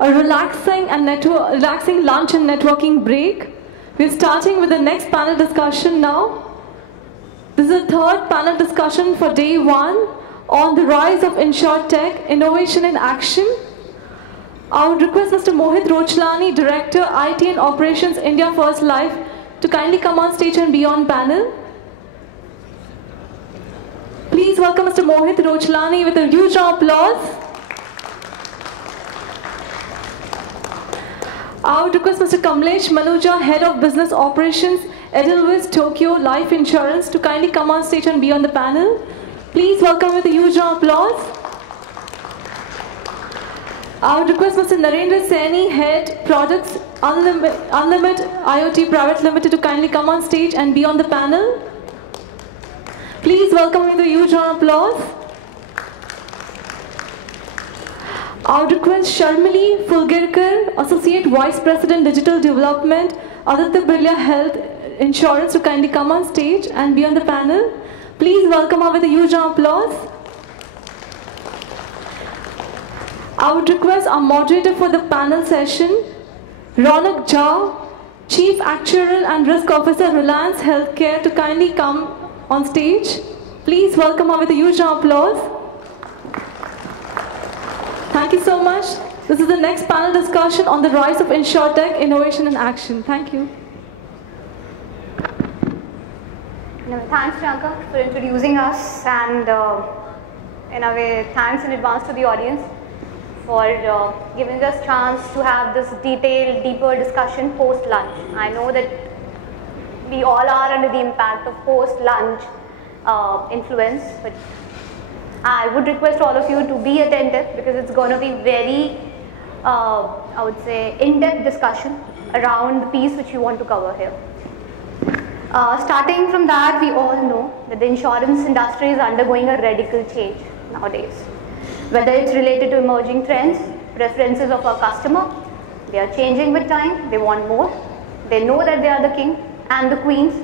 a relaxing lunch and networking break. We're starting with the next panel discussion now. This is the third panel discussion for day one on the rise of InsurTech, innovation in action. I would request Mr. Mohit Rochlani, Director, IT and Operations, India First Life, to kindly come on stage and be on panel. Please welcome Mr. Mohit Rochlani with a huge round of applause. I would request Mr. Kamlesh Manuja, Head of Business Operations, Edelweiss Tokyo Life Insurance, to kindly come on stage and be on the panel. Please welcome with a huge round of applause. I would request Mr. Narendra Saini, Head Products, Unlimit IoT Private Limited, to kindly come on stage and be on the panel. Please welcome with a huge round of applause. I would request Sharmili Fulgirkar, Associate Vice President Digital Development, Aditya Birla Health Insurance, to kindly come on stage and be on the panel. Please welcome her with a huge round of applause. I would request our moderator for the panel session, Ronak Jha, Chief Actuarial and Risk Officer, Reliance Healthcare, to kindly come on stage. Please welcome her with a huge round of applause. Thank you so much. This is the next panel discussion on the rise of InsurTech, innovation in action. Thank you. Thanks, Priyanka, for introducing us, and in a way, thanks in advance to the audience for giving us chance to have this detailed, deeper discussion post-lunch. I know that we all are under the impact of post-lunch influence, but I would request all of you to be attentive, because it's going to be very, I would say, in-depth discussion around the piece which you want to cover here. Starting from that, we all know that the insurance industry is undergoing a radical change nowadays. Whether it's related to emerging trends, preferences of our customer, they are changing with time, they want more, they know that they are the king and the queens.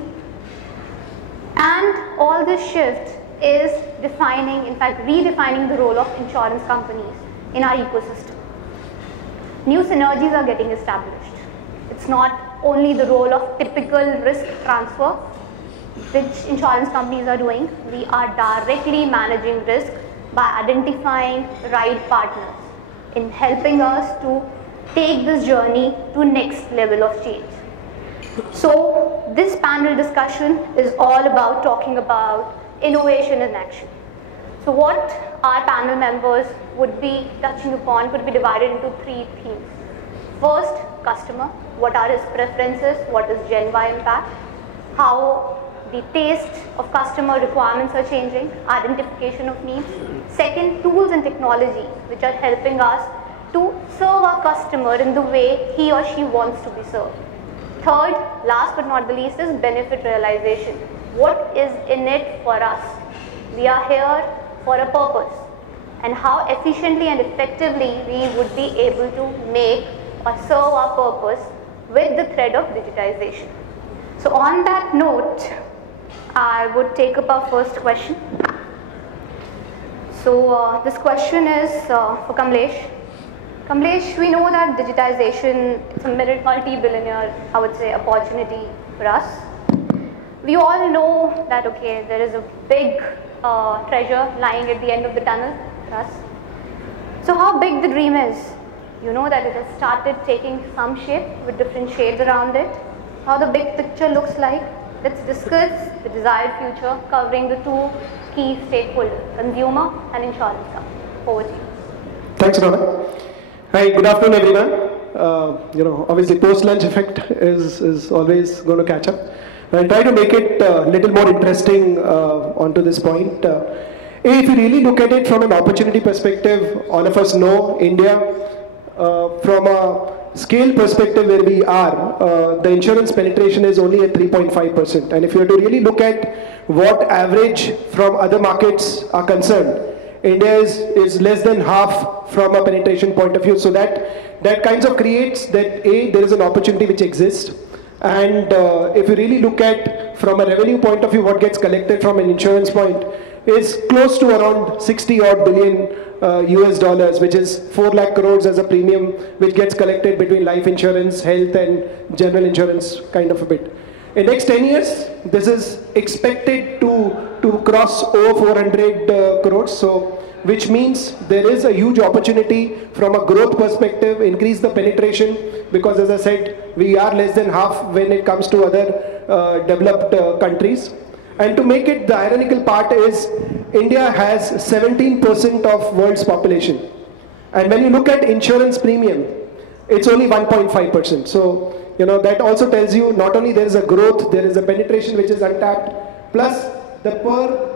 And all this shift is defining, in fact redefining the role of insurance companies in our ecosystem. New synergies are getting established. It's not only the role of typical risk transfer which insurance companies are doing. We are directly managing risk by identifying right partners in helping us to take this journey to next level of change. So this panel discussion is all about talking about innovation in action. So what our panel members would be touching upon could be divided into three themes. First, customer. What are his preferences? What is Gen Y impact? How the taste of customer requirements are changing, identification of needs. Second, tools and technology which are helping us to serve our customer in the way he or she wants to be served. Third, last but not the least, is benefit realization. What is in it for us? We are here for a purpose, and how efficiently and effectively we would be able to make or serve our purpose with the thread of digitization. So on that note, I would take up our first question. So this question is for Kamlesh. Kamlesh, we know that digitization is a multi-billionaire, I would say, opportunity for us. We all know that, okay, there is a big treasure lying at the end of the tunnel for us. So how big the dream is? You know that it has started taking some shape with different shades around it. How the big picture looks like. Let's discuss the desired future covering the two key stakeholders, consumer and insurance company. Over to you. Thanks, Rona. Hi, good afternoon, everyone. Obviously post-lunch effect is always going to catch up. I'll try to make it a little more interesting onto this point. If you really look at it from an opportunity perspective, all of us know India, from a scale perspective where we are, the insurance penetration is only at 3.5%. And if you were to really look at what average from other markets are concerned, India is less than half from a penetration point of view. So that kinds of creates that there is an opportunity which exists. And if you really look at from a revenue point of view, what gets collected from an insurance point is close to around 60 odd billion US dollars, which is 4 lakh crores as a premium, which gets collected between life insurance, health, and general insurance kind of a bit. In next 10 years, this is expected to cross over 400 crores. So, which means there is a huge opportunity from a growth perspective, increase the penetration, because as I said, we are less than half when it comes to other developed countries. And to make it, the ironical part is, India has 17% of world's population. And when you look at insurance premium, it's only 1.5%. So, that also tells you not only there is a growth, there is a penetration which is untapped, plus the per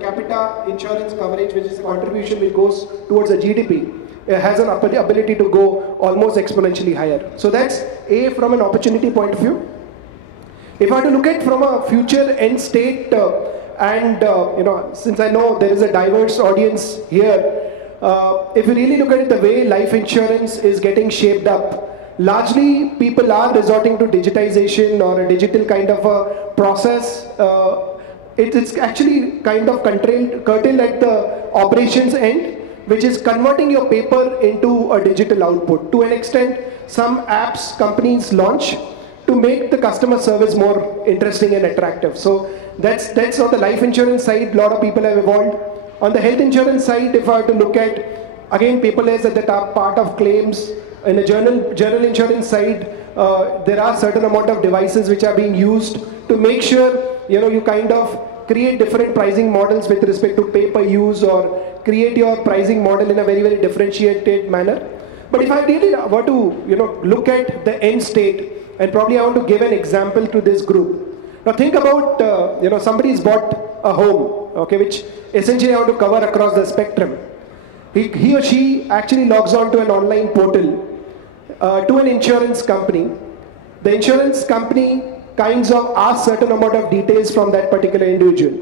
capita insurance coverage, which is a contribution which goes towards the GDP, has an ability to go almost exponentially higher. So that's A, from an opportunity point of view. If I were to look at from a future end state, since I know there is a diverse audience here, if you really look at it, the way life insurance is getting shaped up, largely people are resorting to digitization or a digital kind of a process. It's actually kind of curtailed at the operations end, which is converting your paper into a digital output. To an extent, some apps companies launch to make the customer service more interesting and attractive. So that's on the life insurance side, a lot of people have evolved. On the health insurance side, if I were to look at, again, paperless at the top part of claims. In the general insurance side, there are certain amount of devices which are being used to make sure, you kind of create different pricing models with respect to pay-per use, or create your pricing model in a very, very differentiated manner. But if I really were to, look at the end state, and probably I want to give an example to this group. Now think about, somebody's bought a home, okay, which essentially I want to cover across the spectrum. He or she actually logs on to an online portal, to an insurance company. The insurance company kinds of asks certain amount of details from that particular individual.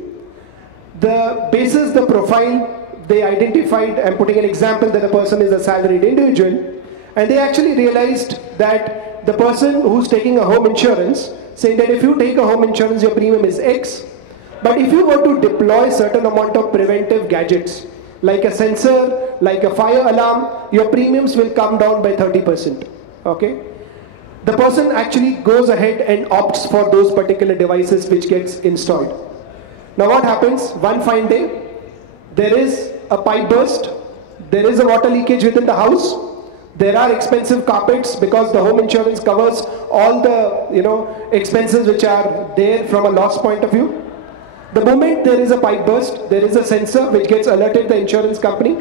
The basis, the profile, they identified, I'm putting an example that the person is a salaried individual, and they actually realized that the person who's taking a home insurance, saying that if you take a home insurance, your premium is X, but if you were to deploy certain amount of preventive gadgets, like a sensor, like a fire alarm, your premiums will come down by 30%, okay? The person actually goes ahead and opts for those particular devices which gets installed. Now what happens? One fine day, there is a pipe burst, there is a water leakage within the house, there are expensive carpets because the home insurance covers all the expenses which are there from a loss point of view. The moment there is a pipe burst, there is a sensor which gets alerted the insurance company.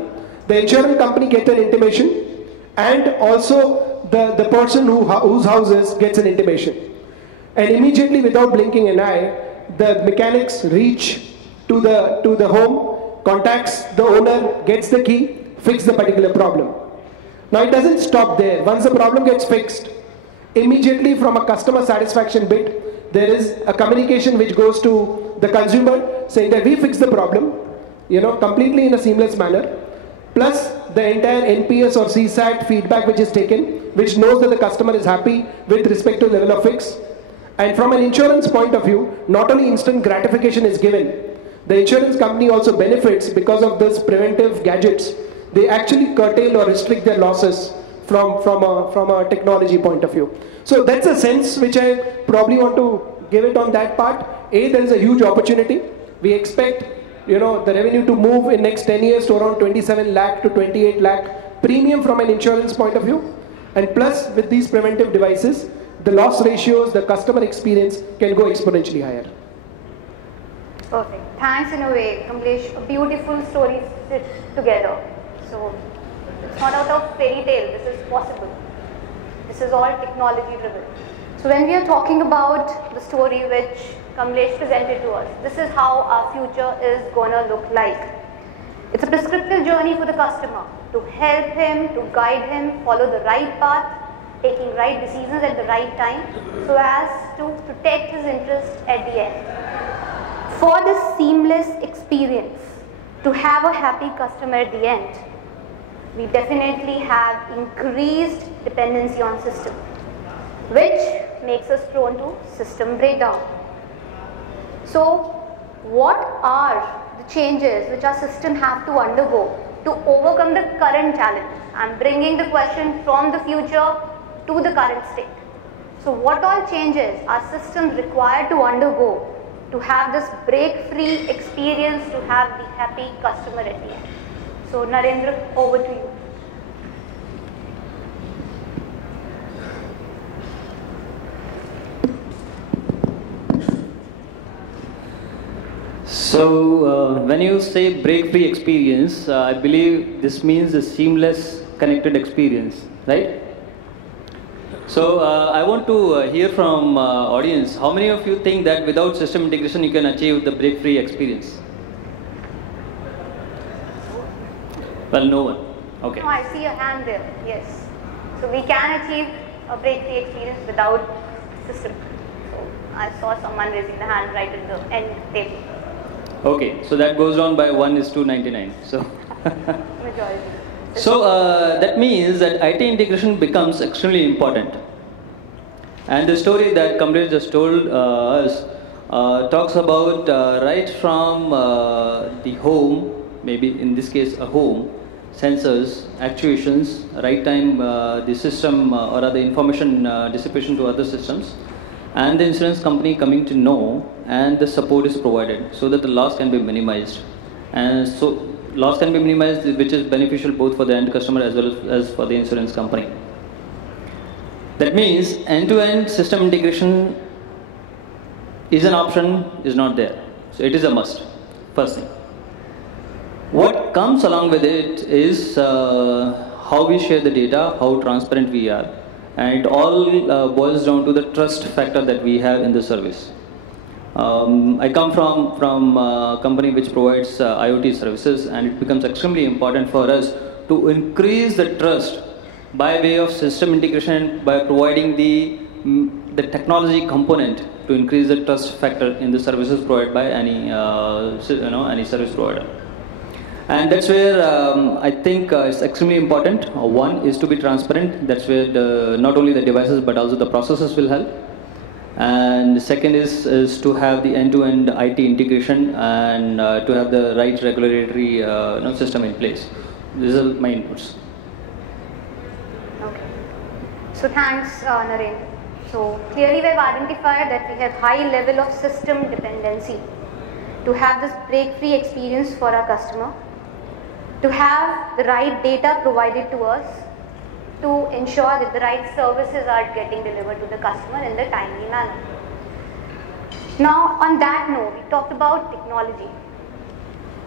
The insurance company gets an intimation, and also the person whose house is gets an intimation. And immediately, without blinking an eye, the mechanics reach to the home, contacts the owner, gets the key, fix the particular problem. Now it doesn't stop there. Once the problem gets fixed, immediately from a customer satisfaction bit, there is a communication which goes to the consumer saying that we fixed the problem, completely in a seamless manner, plus the entire NPS or CSAT feedback which is taken, which knows that the customer is happy with respect to the level of fix. And from an insurance point of view, not only instant gratification is given, the insurance company also benefits because of this preventive gadgets. They actually curtail or restrict their losses from a technology point of view. So that's a sense which I probably want to give it on that part. A, there is a huge opportunity. We expect the revenue to move in next 10 years to around 27 lakh to 28 lakh premium from an insurance point of view. And plus with these preventive devices, the loss ratios, the customer experience can go exponentially higher. Perfect. Thanks in a way, Kamlesh. A beautiful story sit together. So it's not out of fairy tale, this is possible. This is all technology driven. So when we are talking about the story which Kamlesh presented to us, this is how our future is gonna look like. It's a prescriptive journey for the customer to help him, to guide him, follow the right path, taking right decisions at the right time so as to protect his interest at the end. For this seamless experience, to have a happy customer at the end, we definitely have increased dependency on system, which makes us prone to system breakdown. So what are the changes which our system have to undergo to overcome the current challenge. I'm bringing the question from the future to the current state. So what all changes are systems required to undergo to have this break-free experience, to have the happy customer at the end? So Narendra, over to you. So when you say break-free experience, I believe this means a seamless connected experience, right? So I want to hear from audience, how many of you think that without system integration you can achieve the break-free experience? Well, no one. Okay. No, I see a hand there, yes. So we can achieve a break-free experience without system. So I saw someone raising the hand right at the end table. Okay, so that goes down by 1:99. So, Majority. so that means that IT integration becomes extremely important. And the story that Kamlesh just told us talks about right from the home, maybe in this case a home, sensors, actuations, right time the system or other information dissipation to other systems, and the insurance company coming to know, and the support is provided so that the loss can be minimized. And so loss can be minimized, which is beneficial both for the end customer as well as for the insurance company. That means end-to-end system integration is an option, is not there. So it is a must, first thing. What comes along with it is how we share the data, how transparent we are. And it all boils down to the trust factor that we have in the service. I come from a company which provides IoT services, and it becomes extremely important for us to increase the trust by way of system integration, by providing the technology component to increase the trust factor in the services provided by any any service provider. And that's where I think it's extremely important. One is to be transparent. That's where not only the devices but also the processes will help. And the second is to have the end-to-end IT integration and to have the right regulatory system in place. These are my inputs. Okay. So thanks, Narendra. So clearly we have identified that we have high level of system dependency to have this break-free experience for our customer, to have the right data provided to us, to ensure that the right services are getting delivered to the customer in the timely manner. Now on that note, we talked about technology,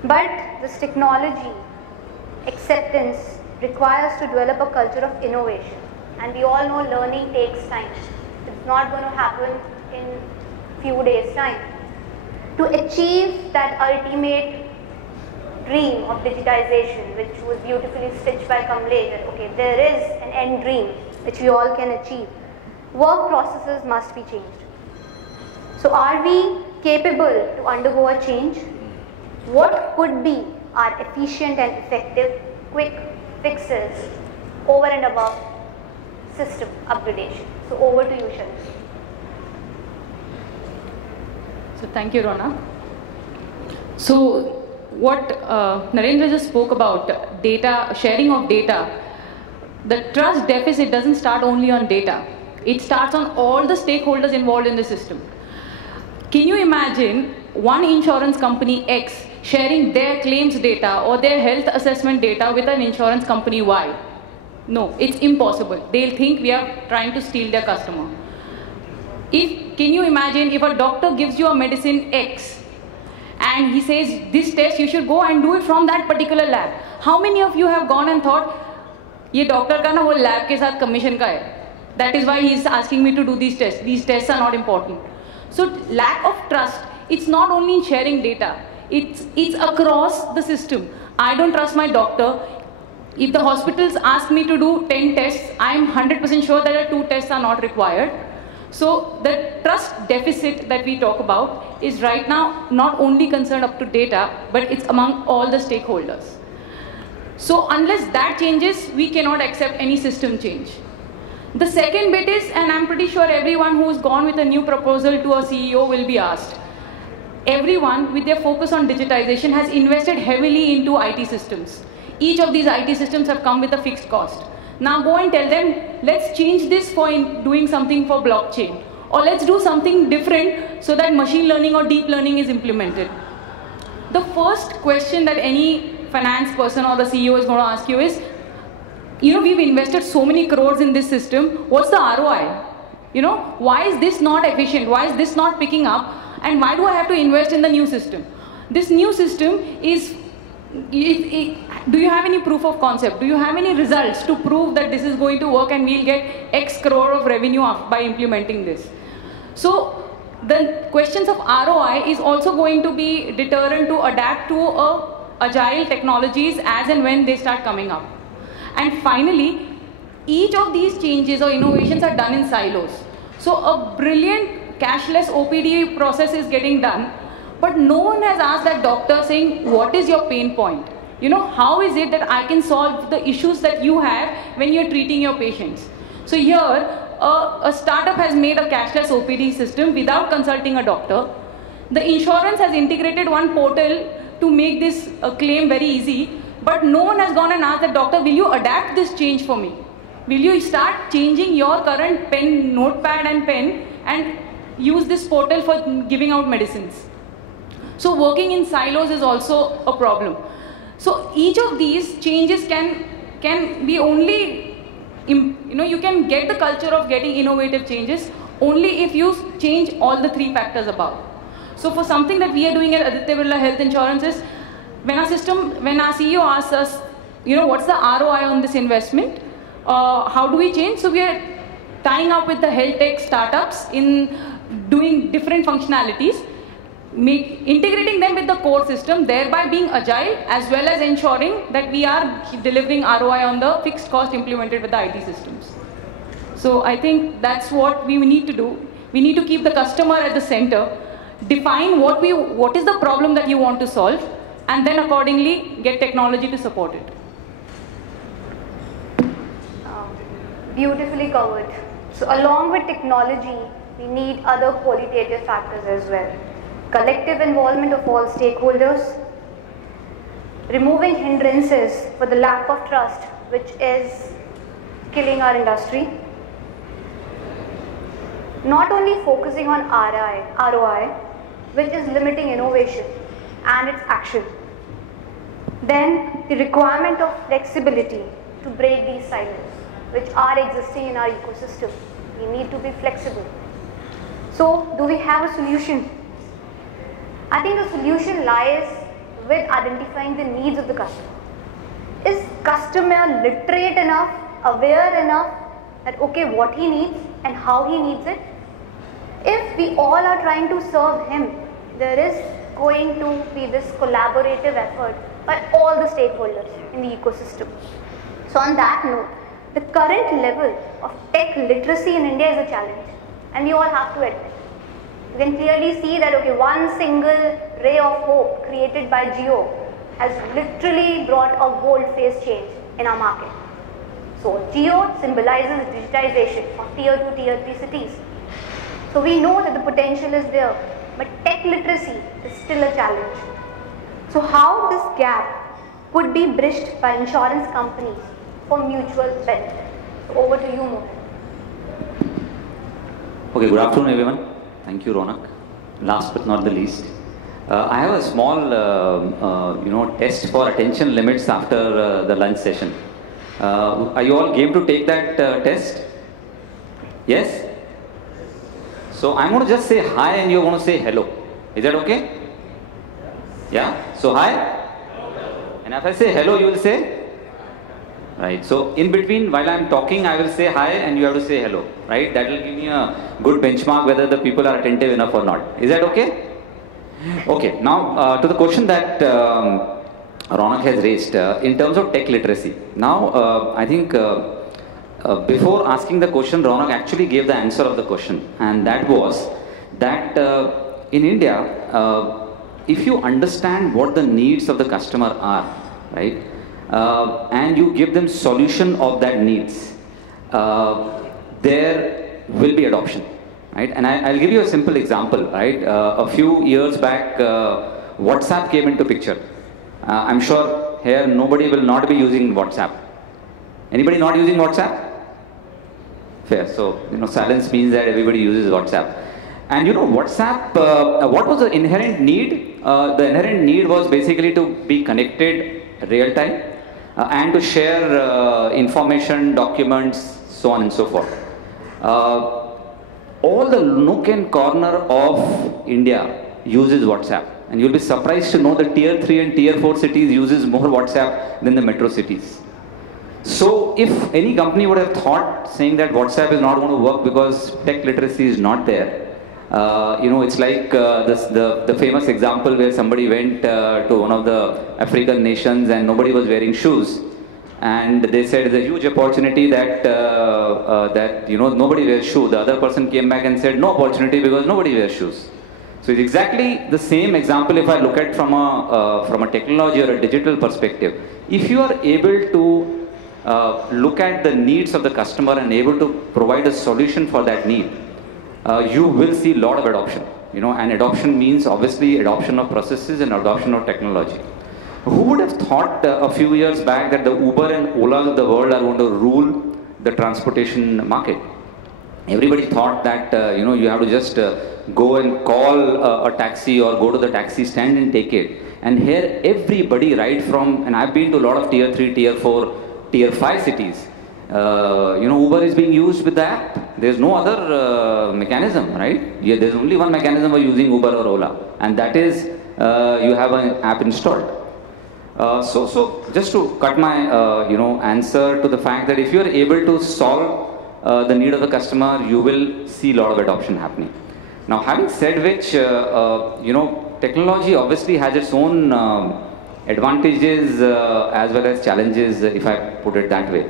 but this technology acceptance requires to develop a culture of innovation, and we all know learning takes time. It's not going to happen in few days' time. To achieve that ultimate dream of digitization, which was beautifully stitched by Kamlesh, that okay, there is an end dream which we all can achieve. Work processes must be changed. So are we capable to undergo a change? What could be our efficient and effective quick fixes over and above system upgradation? So over to you, Shani. So thank you, Rona. So what Narendra just spoke about, data, sharing of data, the trust deficit doesn't start only on data. It starts on all the stakeholders involved in the system. Can you imagine one insurance company X sharing their claims data or their health assessment data with an insurance company Y? No, it's impossible. They'll think we are trying to steal their customer. Can you imagine if a doctor gives you a medicine X and he says, this test you should go and do it from that particular lab. How many of you have gone and thought, ye doctor ka na wo lab ke saath commission ka hai. That is why he is asking me to do these tests. These tests are not important. So lack of trust, it's not only in sharing data, it's across the system. I don't trust my doctor. If the hospitals ask me to do 10 tests, I'm 100% sure that 2 tests are not required. So the trust deficit that we talk about is right now not only concerned up to data, but it's among all the stakeholders. So unless that changes, we cannot accept any system change. The second bit is, and I'm pretty sure everyone who's gone with a new proposal to a CEO will be asked, everyone with their focus on digitization has invested heavily into IT systems. each of these IT systems have come with a fixed cost. Now go and tell them, let's change this for doing something for blockchain, or let's do something different so that machine learning or deep learning is implemented. The first question that any finance person or the CEO is going to ask you is, we've invested so many crores in this system, what's the ROI? Why is this not efficient? Why is this not picking up? And why do I have to invest in the new system? This new system is, do you have any proof of concept? Do you have any results to prove that this is going to work and we'll get X crore of revenue by implementing this? So the questions of ROI is also going to be deterrent to adapt to agile technologies as and when they start coming up. And finally, each of these changes or innovations are done in silos. So a brilliant cashless OPD process is getting done, but no one has asked that doctor saying, what is your pain point? How is it that I can solve the issues that you have when you're treating your patients? So here, a startup has made a cashless OPD system without consulting a doctor. The insurance has integrated one portal to make this claim very easy, but no one has gone and asked the doctor, will you adapt this change for me? Will you start changing your current pen, notepad and pen and use this portal for giving out medicines? So working in silos is also a problem. So each of these changes can be only, you can get the culture of getting innovative changes only if you change all the three factors above. So for something that we are doing at Aditya Birla Health Insurance is, when our CEO asks us, what's the ROI on this investment? How do we change? So we are tying up with the health tech startups in doing different functionalities, integrating them with the core system, thereby being agile as well as ensuring that we are delivering ROI on the fixed cost implemented with the IT systems. So I think that's what we need to do. We need to keep the customer at the center, define what is the problem that you want to solve, and then accordingly get technology to support it. Beautifully covered. So along with technology, we need other qualitative factors as well. Collective involvement of all stakeholders, removing hindrances for the lack of trust, which is killing our industry. Not only focusing on ROI, which is limiting innovation and its action. Then the requirement of flexibility to break these silos, which are existing in our ecosystem. We need to be flexible. So, do we have a solution? I think the solution lies with identifying the needs of the customer. Is customer literate enough, aware enough that okay, what he needs and how he needs it? If we all are trying to serve him, there is going to be this collaborative effort by all the stakeholders in the ecosystem. So on that note, the current level of tech literacy in India is a challenge, and we all have to admit. You can clearly see that okay, one single ray of hope created by Jio has literally brought a bold-faced change in our market. So Jio symbolizes digitization of tier 2, tier 3 cities. So we know that the potential is there, but tech literacy is still a challenge. So how this gap could be bridged by insurance companies for mutual benefit? So over to you, Mohan. Okay, good afternoon everyone. Thank you, Ronak. Last but not the least, I have a small, test for attention limits after the lunch session. Are you all game to take that test? Yes? So I'm going to just say hi and you're going to say hello. Is that okay? Yeah? So hi. And if I say hello, you will say? Right. So in between, while I'm talking, I will say hi and you have to say hello. Right? That will give me a good benchmark whether the people are attentive enough or not. Is that okay? Okay. Now to the question that Ronak has raised in terms of tech literacy. Now I think before asking the question, Ronak actually gave the answer of the question, and that was that in India, if you understand what the needs of the customer are, right, and you give them solution of that needs, there will be adoption, right? And I'll give you a simple example, right? A few years back, WhatsApp came into picture. I'm sure here nobody will not be using WhatsApp. Anybody not using WhatsApp? Fair. So, silence means that everybody uses WhatsApp. And WhatsApp, what was the inherent need? The inherent need was basically to be connected real time and to share information, documents, so on and so forth. All the nook and corner of India uses WhatsApp. And you'll be surprised to know that tier 3 and tier 4 cities uses more WhatsApp than the metro cities. So if any company would have thought saying that WhatsApp is not going to work because tech literacy is not there, it's like the famous example where somebody went to one of the African nations and nobody was wearing shoes. And they said it's a huge opportunity that nobody wears shoes. The other person came back and said no opportunity because nobody wears shoes. So it's exactly the same example if I look at from a technology or a digital perspective. If you are able to look at the needs of the customer and able to provide a solution for that need, you will see a lot of adoption. And adoption means obviously adoption of processes and adoption of technology. Who would have thought a few years back that the Uber and Ola of the world are going to rule the transportation market? Everybody thought that you have to just go and call a taxi or go to the taxi stand and take it. And here everybody, right from, and I've been to a lot of tier 3, tier 4, tier 5 cities. Uber is being used with the app. There's no other mechanism, right? Yeah, there's only one mechanism for using Uber or Ola, and that is you have an app installed. So just to cut my answer to the fact that if you are able to solve the need of the customer, you will see a lot of adoption happening. Now, having said which, technology obviously has its own advantages as well as challenges, if I put it that way.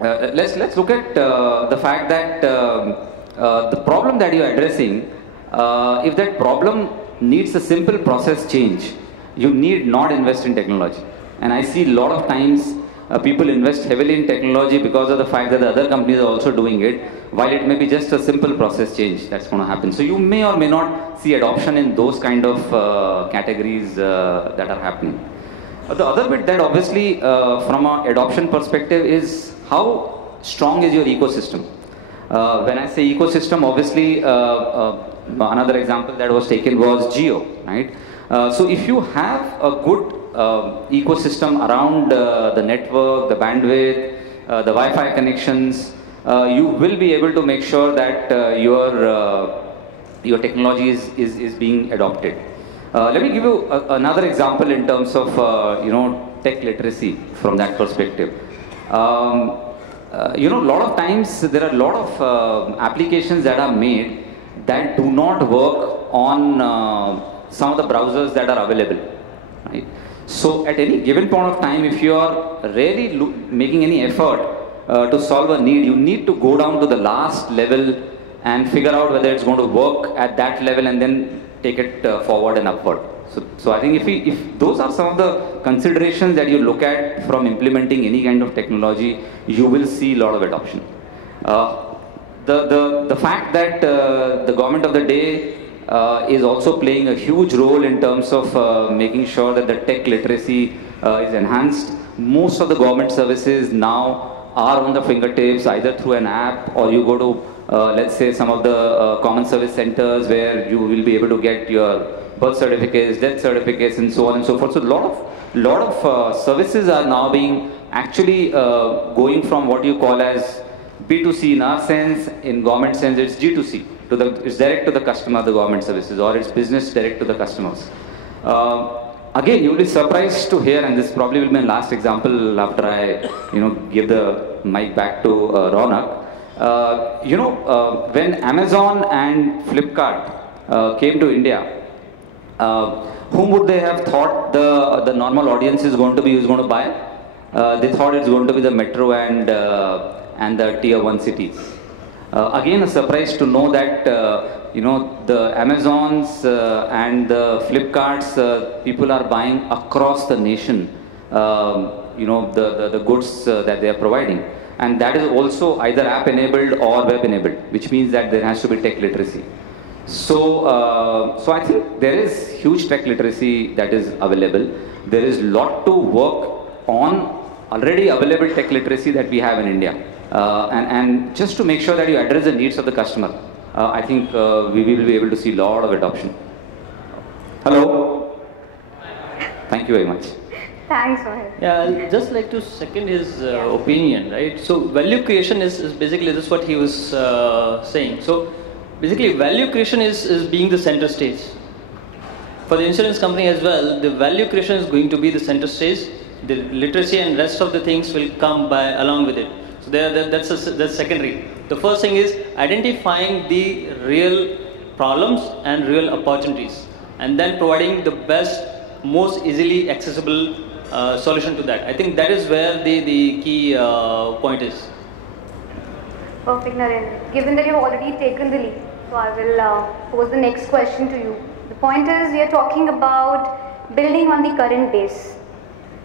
Let's look at the fact that the problem that you're addressing, if that problem needs a simple process change, you need not invest in technology. And I see a lot of times people invest heavily in technology because of the fact that the other companies are also doing it, while it may be just a simple process change that's going to happen. So you may or may not see adoption in those kind of categories that are happening. The other bit that obviously from an adoption perspective is how strong is your ecosystem. When I say ecosystem, obviously another example that was taken was Jio, right? So if you have a good ecosystem around the network, the bandwidth, the Wi-Fi connections, you will be able to make sure that your technology is being adopted. Let me give you another example in terms of tech literacy from that perspective. A lot of times there are a lot of applications that are made that do not work on some of the browsers that are available, right? So at any given point of time, if you are really making any effort to solve a need, you need to go down to the last level and figure out whether it's going to work at that level and then take it forward and upward. So I think if those are some of the considerations that you look at from implementing any kind of technology, you will see a lot of adoption. The fact that the government of the day is also playing a huge role in terms of making sure that the tech literacy is enhanced. Most of the government services now are on the fingertips, either through an app or you go to, let's say, some of the common service centers where you will be able to get your birth certificates, death certificates, and so on and so forth. So a lot of services are now being actually going from what you call as B2C in our sense. In government sense, it's G2C. It's direct to the customer, the government services, or it's business direct to the customers. Again, you'll be surprised to hear, and this probably will be my last example after I, give the mic back to Ronak. When Amazon and Flipkart came to India, whom would they have thought the normal audience is going to be who's going to buy? They thought it's going to be the metro and the tier 1 cities. Again, a surprise to know that the Amazons and the Flipkarts, people are buying across the nation. The goods that they are providing, and that is also either app enabled or web enabled, which means that there has to be tech literacy. So I think there is huge tech literacy that is available. There is lot to work on already available tech literacy that we have in India. And just to make sure that you address the needs of the customer, I think we will be able to see a lot of adoption. Hello. Thank you very much. Thanks, Mohit. Yeah, I'd just like to second his opinion, right? So value creation is basically this what he was saying. So basically value creation is being the center stage. For the insurance company as well, the value creation is going to be the center stage. The literacy and rest of the things will come by along with it. So that's secondary. The first thing is identifying the real problems and real opportunities, and then providing the best, most easily accessible solution to that. I think that is where the key point is. Perfect, Narendra. Given that you've already taken the lead, so I will pose the next question to you. The point is, we are talking about building on the current base.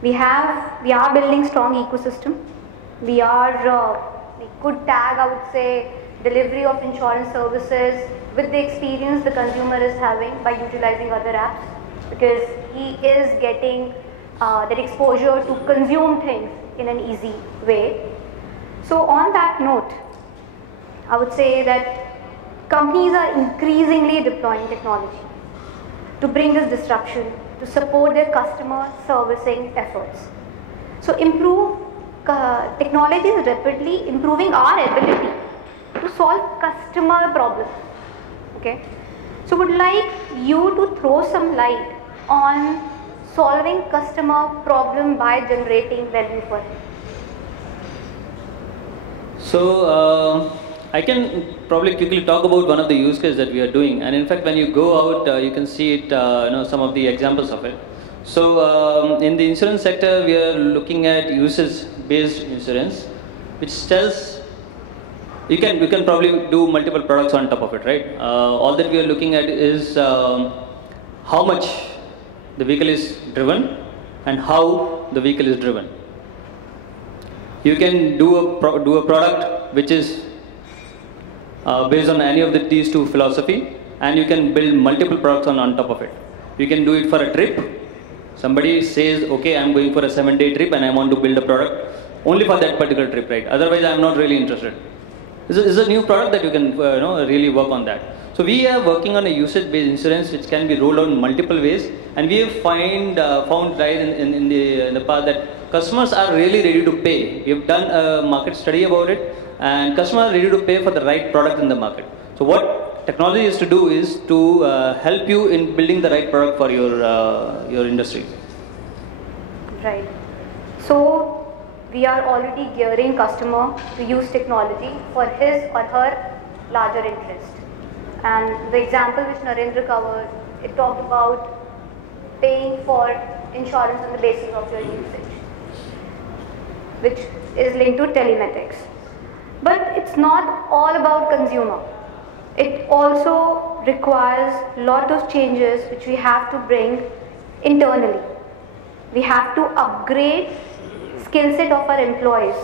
We are building strong ecosystem. We could tag, I would say, delivery of insurance services with the experience the consumer is having by utilizing other apps, because he is getting that exposure to consume things in an easy way. So on that note, I would say that companies are increasingly deploying technology to bring this disruption, to support their customer servicing efforts. So technology is rapidly improving our ability to solve customer problems. Okay, so would like you to throw some light on solving customer problem by generating value for him. So I can probably quickly talk about one of the use cases that we are doing, and in fact when you go out you can see it, some of the examples of it. So in the insurance sector we are looking at usage based insurance, which tells we can probably do multiple products on top of it, right? All that we are looking at is how much the vehicle is driven and how the vehicle is driven. You can do a product which is based on any of these two philosophy, and you can build multiple products on top of it. You can do it for a trip. Somebody says, okay, I'm going for a 7-day trip and I want to build a product only for that particular trip, right? Otherwise, I'm not really interested. This is a new product that you can really work on that. So we are working on a usage-based insurance which can be rolled out in multiple ways, and we have found right in the past that customers are really ready to pay. We have done a market study about it, and customers are ready to pay for the right product in the market. So what technology is to do is to help you in building the right product for your industry. Right. So we are already gearing customer to use technology for his or her larger interest. And the example which Narendra covered, it talked about paying for insurance on the basis of your usage, which is linked to telematics. But it's not all about consumer. It also requires a lot of changes which we have to bring internally. We have to upgrade skill set of our employees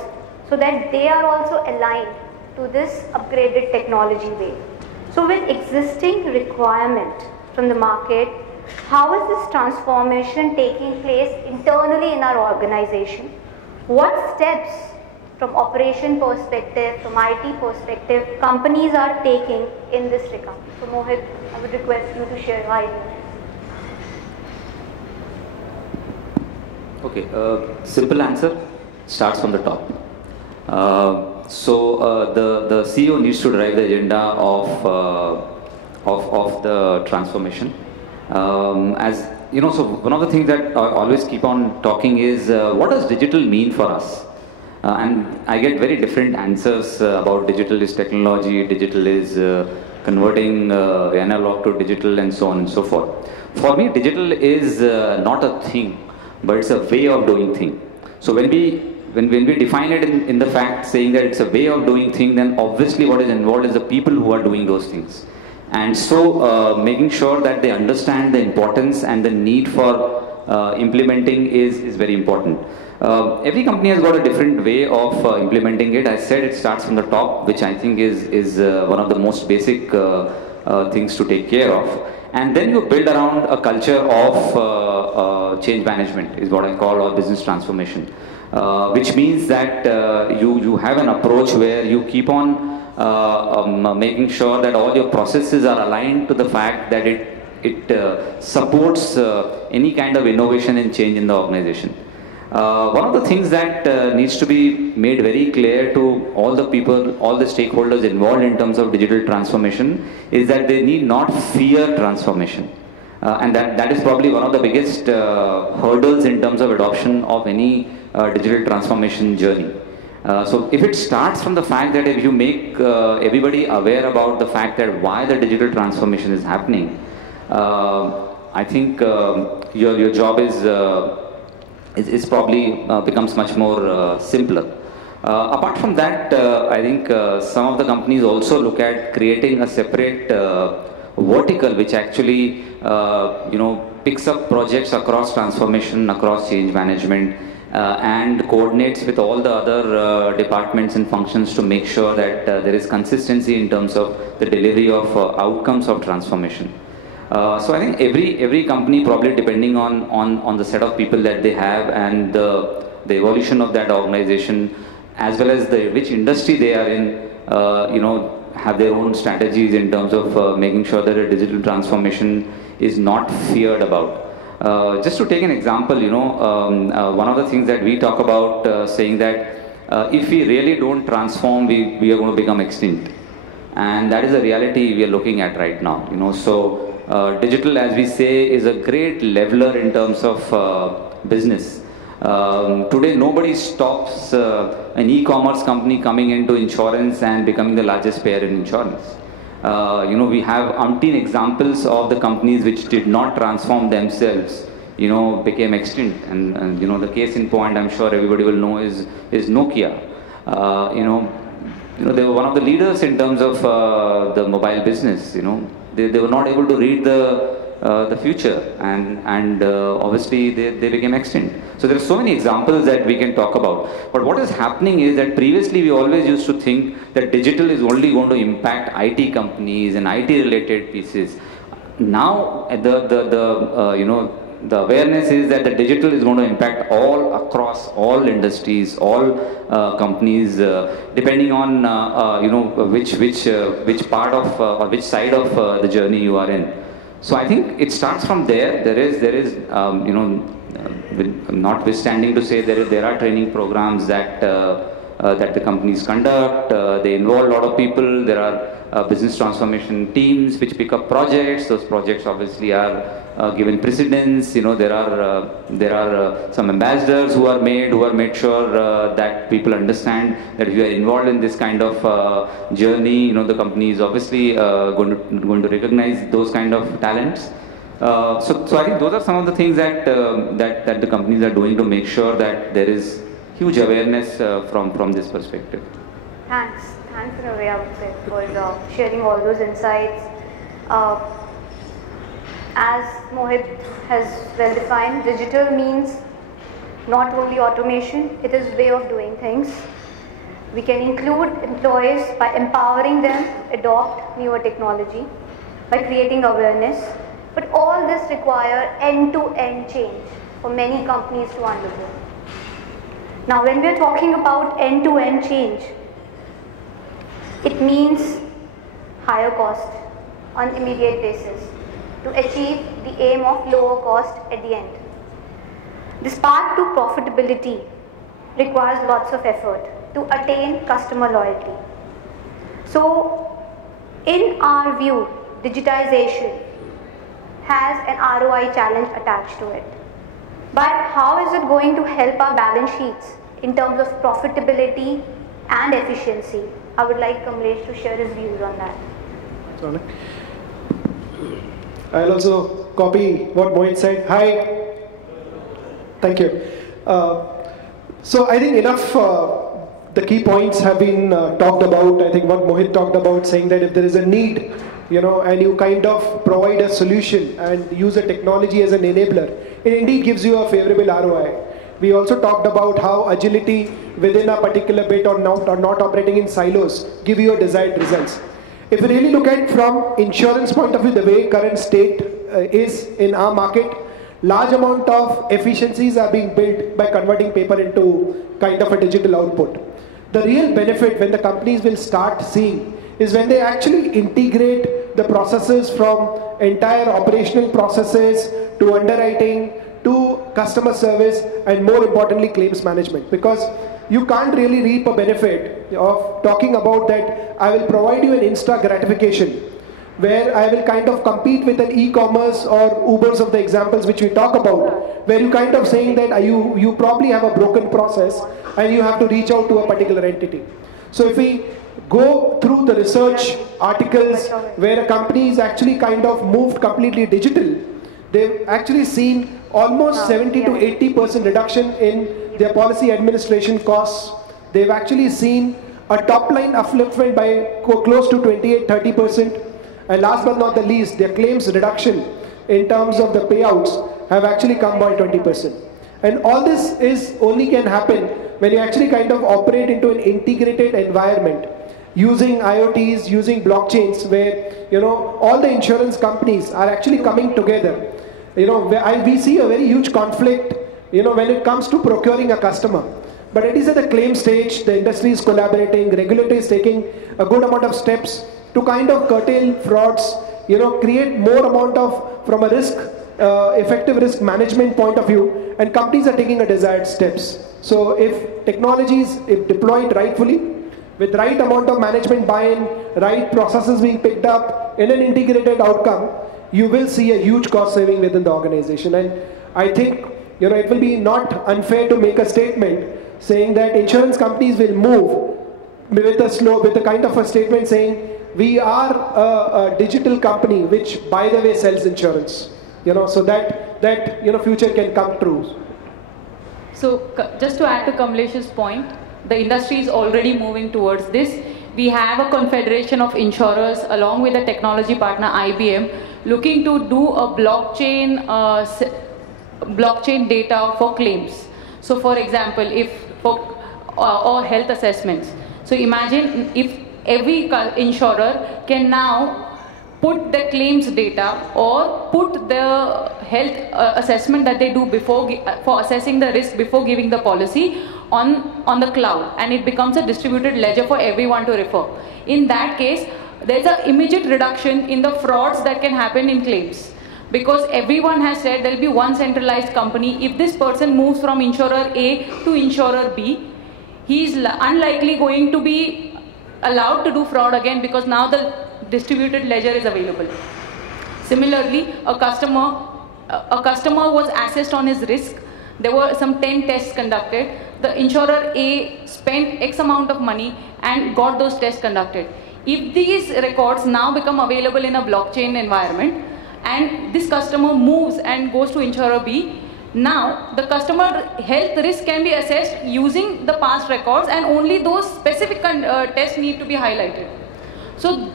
so that they are also aligned to this upgraded technology way. So with existing requirement from the market, how is this transformation taking place internally in our organization? What steps from operation perspective, from IT perspective, companies are taking in this regard? So Mohit, I would request you to share your ideas. Okay, simple answer, starts from the top. So the CEO needs to drive the agenda of the transformation. As you know, so one of the things that I always keep on talking is what does digital mean for us? And I get very different answers about digital is technology, digital is converting analog to digital, and so on and so forth. For me, digital is not a thing, but it's a way of doing thing. So when we define it in the fact saying that it's a way of doing thing, then obviously what is involved is the people who are doing those things. And so making sure that they understand the importance and the need for implementing is very important. Every company has got a different way of implementing it. I said it starts from the top, which I think is one of the most basic things to take care of. And then you build around a culture of change management, is what I call, or business transformation, which means that you have an approach where you keep on making sure that all your processes are aligned to the fact that it supports any kind of innovation and change in the organization. One of the things that needs to be made very clear to all the people, all the stakeholders involved in terms of digital transformation is that they need not fear transformation. And that is probably one of the biggest hurdles in terms of adoption of any digital transformation journey. So if it starts from the fact that if you make everybody aware about the fact that why the digital transformation is happening, I think your job is probably becomes much more simpler. Apart from that, I think some of the companies also look at creating a separate vertical which actually picks up projects across transformation, across change management, and coordinates with all the other departments and functions to make sure that there is consistency in terms of the delivery of outcomes of transformation. So I think every company, probably depending on the set of people that they have and the evolution of that organization, as well as which industry they are in, have their own strategies in terms of making sure that a digital transformation is not feared about. Just to take an example, one of the things that we talk about saying that if we really don't transform, we are going to become extinct. And that is a reality we are looking at right now. So digital, as we say, is a great leveler in terms of business. Today, nobody stops an e-commerce company coming into insurance and becoming the largest player in insurance. We have umpteen examples of the companies which did not transform themselves, became extinct. And the case in point, I'm sure everybody will know, is Nokia. They were one of the leaders in terms of the mobile business. They were not able to read the future, and obviously they became extinct. So there are so many examples that we can talk about. But what is happening is that previously we always used to think that digital is only going to impact IT companies and IT related pieces. Now the awareness is that the digital is going to impact all across all industries, all companies, depending on which part of or which side of the journey you are in. So I think it starts from there. There is notwithstanding to say there are training programs that the companies conduct. They involve a lot of people. There are business transformation teams which pick up projects. Those projects obviously are given precedence. There are some ambassadors who are made sure that people understand that if you are involved in this kind of journey, the company is obviously going to recognize those kind of talents. So I think those are some of the things that the companies are doing to make sure that there is huge awareness from this perspective. Thanks in a way, I would say, for sharing all those insights. As Mohit has well defined, digital means not only automation, it is way of doing things. We can include employees by empowering them, adopt newer technology, by creating awareness. But all this requires end-to-end change for many companies to undergo. Now, when we are talking about end-to-end change, it means higher cost on immediate basis to achieve the aim of lower cost at the end. This path to profitability requires lots of effort to attain customer loyalty. So, in our view, digitization has an ROI challenge attached to it. But how is it going to help our balance sheets in terms of profitability and efficiency? I would like Kamlesh to share his views on that. Sorry. I'll also copy what Mohit said. Hi. Thank you. So I think enough the key points have been talked about. I think what Mohit talked about, saying that if there is a need, and you kind of provide a solution and use a technology as an enabler, it indeed gives you a favorable ROI. We also talked about how agility within a particular bit or not operating in silos give you a desired results. If you really look at from insurance point of view, the way current state is in our market, large amount of efficiencies are being built by converting paper into kind of a digital output. The real benefit when the companies will start seeing is when they actually integrate the processes from entire operational processes to underwriting to customer service and more importantly claims management. Because you can't really reap a benefit of talking about that I will provide you an instant gratification where I will kind of compete with an e-commerce or Ubers of the examples which we talk about, where you kind of saying that you probably have a broken process and you have to reach out to a particular entity. So if we go through the research articles where a company is actually kind of moved completely digital, they've actually seen almost 70 to 80% reduction in their policy administration costs. They've actually seen a top line upliftment by close to 28-30%. And last but not the least, their claims reduction in terms of the payouts have actually come by 20%. And all this is only can happen when you actually kind of operate into an integrated environment using IoTs, using blockchains, where all the insurance companies are actually coming together. We see a very huge conflict when it comes to procuring a customer. But it is at the claim stage, the industry is collaborating, regulator is taking a good amount of steps to kind of curtail frauds, create more amount of, from a risk, effective risk management point of view, and companies are taking a desired steps. So if technologies, if deployed rightfully, with right amount of management buy-in, right processes being picked up in an integrated outcome, you will see a huge cost saving within the organization. And I think, it will be not unfair to make a statement saying that insurance companies will move with a kind of a statement saying, we are a digital company which, by the way, sells insurance. So that future can come true. So just to add to Kamlesh's point, the industry is already moving towards this. We have a confederation of insurers along with a technology partner IBM looking to do a blockchain data for claims. So for example, or health assessments. So imagine if every insurer can now put the claims data or put the health assessment that they do before for assessing the risk before giving the policy on the cloud, and it becomes a distributed ledger for everyone to refer. In that case, there's an immediate reduction in the frauds that can happen in claims, because everyone has said there will be one centralized company. If this person moves from insurer A to insurer B, he is unlikely going to be allowed to do fraud again, because now the distributed ledger is available. Similarly, a customer was assessed on his risk. There were some 10 tests conducted. The insurer A spent X amount of money and got those tests conducted. If these records now become available in a blockchain environment and this customer moves and goes to insurer B, now the customer health risk can be assessed using the past records, and only those specific tests need to be highlighted. So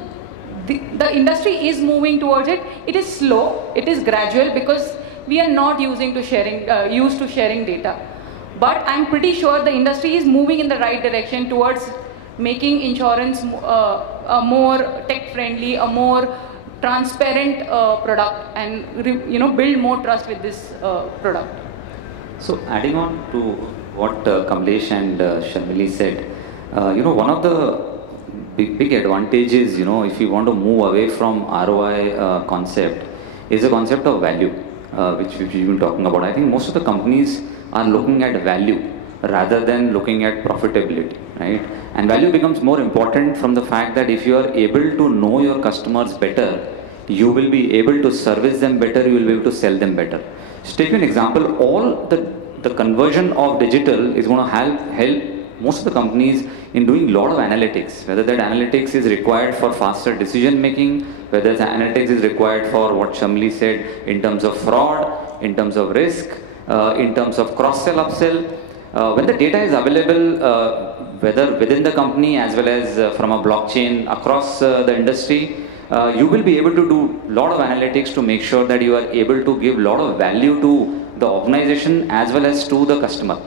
the industry is moving towards it. It is slow, it is gradual, because we are not used to sharing data. But I'm pretty sure the industry is moving in the right direction towards making insurance a more tech-friendly, a more transparent product, and build more trust with this product. So adding on to what Kamlesh and Sharmili said, one of the big advantages, if you want to move away from ROI concept, is the concept of value, which we've been talking about. I think most of the companies are looking at value rather than looking at profitability, right? And value becomes more important from the fact that if you are able to know your customers better, you will be able to service them better, you will be able to sell them better. So take an example, all the conversion of digital is going to help most of the companies in doing a lot of analytics, whether that analytics is required for faster decision making, whether the analytics is required for what Sharmili said in terms of fraud, in terms of risk, in terms of cross-sell, upsell. When the data is available, whether within the company as well as from a blockchain across the industry, you will be able to do a lot of analytics to make sure that you are able to give a lot of value to the organization as well as to the customer.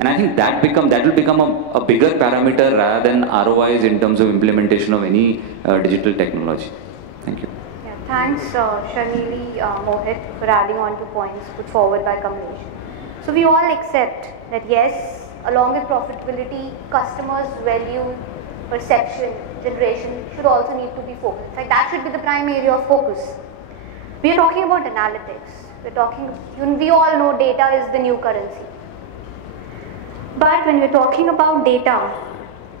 And I think that will become a bigger parameter rather than ROIs in terms of implementation of any digital technology. Thank you. Yeah, thanks Sharmili, Mohit for adding on to points put forward by Kamlesh. So we all accept that yes, along with profitability, customers' value, perception, generation should also need to be focused. In fact, that should be the prime area of focus. We are talking about analytics. We all know data is the new currency. But when we're talking about data,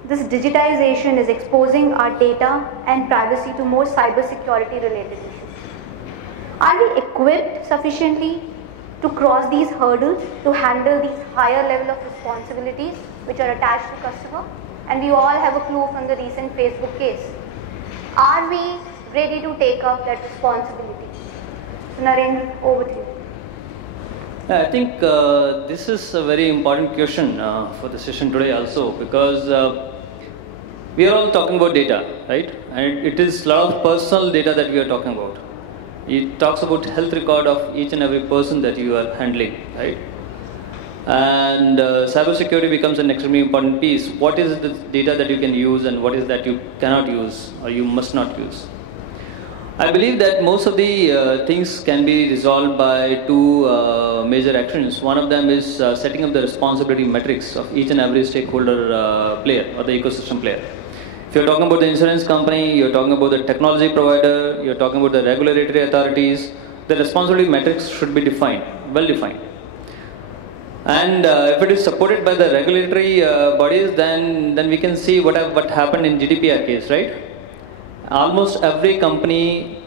this digitization is exposing our data and privacy to more cybersecurity related issues. Are we equipped sufficiently to cross these hurdles, to handle these higher level of responsibilities which are attached to customer? And we all have a clue from the recent Facebook case. Are we ready to take up that responsibility? So Narendra, over to you. I think this is a very important question for the session today also, because we are all talking about data, right? And it is a lot of personal data that we are talking about. It talks about health record of each and every person that you are handling, right? And cybersecurity becomes an extremely important piece. What is the data that you can use and what is that you cannot use or you must not use? I believe that most of the things can be resolved by two major actions. One of them is setting up the responsibility metrics of each and every stakeholder player or the ecosystem player. If you're talking about the insurance company, you're talking about the technology provider, you're talking about the regulatory authorities, the responsibility metrics should be defined, well defined. And if it is supported by the regulatory bodies, then we can see what happened in GDPR case, right? Almost every company